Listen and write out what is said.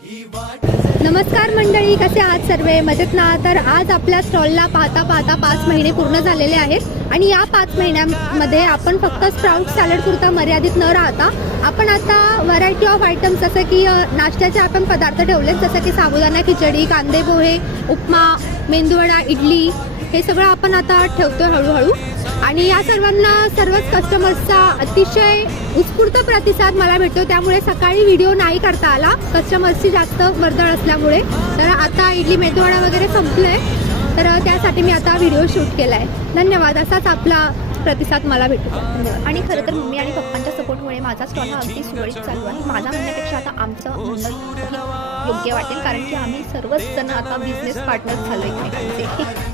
नमस्कार मंडळी, कसे आहात सर्वे? मजेत ना? तर आज आपल्या स्टॉलला पाहता पाहता 5 महिने पूर्ण झालेले आहेत आणि या 5 महिन्यांमध्ये आपण फक्त स्प्राउट सॅलड पुरता मर्यादित न राहता आपण आता व्हरायटी ऑफ आयटम्स जसं की नाश्त्याचे आपण पदार्थ ठेवले, जसं की साबुदाणा खिचडी, कांदे पोहे, उपमा, मेंदूवडा, इडली, हे सगळं आपण आता ठेवतोय हळूहळू. आणि या सर्वच कस्टमर्सचा अतिशय उत्स्फूर्त प्रतिसाद मला भेटतो. त्यामुळे सकाळी व्हिडिओ नाही करता आला कस्टमर्सची जास्त वर्दळ असल्यामुळे. तर आता इडली मेदूवडा वगैरे संपलंय, तर त्यासाठी मी आता व्हिडिओ शूट केला आहे. धन्यवाद. असाच आपला प्रतिसाद मला भेटतो. आणि खरं तर मम्मी आणि पप्पांच्या सपोर्टमुळे माझा स्टॉल हा अगदी सुरळीत चालू आहे. माझा म्हणण्यापेक्षा आता आमचं म्हणणं योग्य वाटेल, कारण की आम्ही सर्वच जण आता बिझनेस पार्टनर झालो एकमेकांचे.